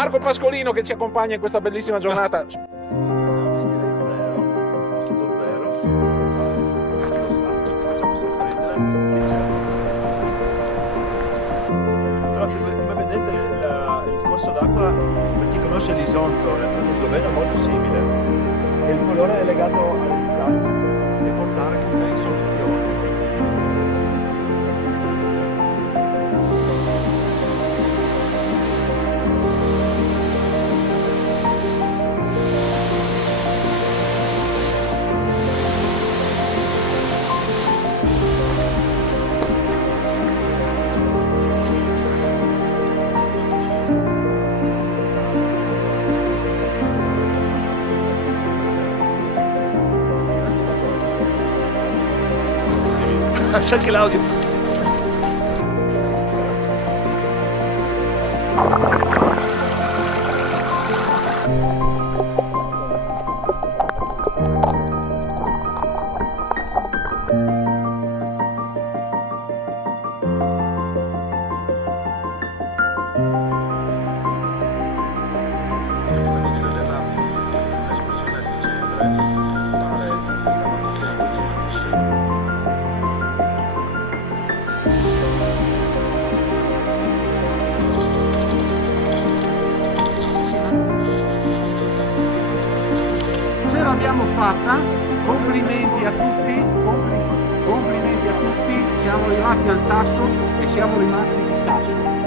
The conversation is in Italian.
Marco Pascolino che ci accompagna in questa bellissima giornata. Il corso d'acqua, per chi conosce l'Isonzo nel tratto sloveno, è molto simile e il colore è legato al sale e portare con sé in soluzione. C'è anche l'audio. Ce l'abbiamo fatta, complimenti a tutti, complimenti a tutti, siamo arrivati al tasso e siamo rimasti di sasso.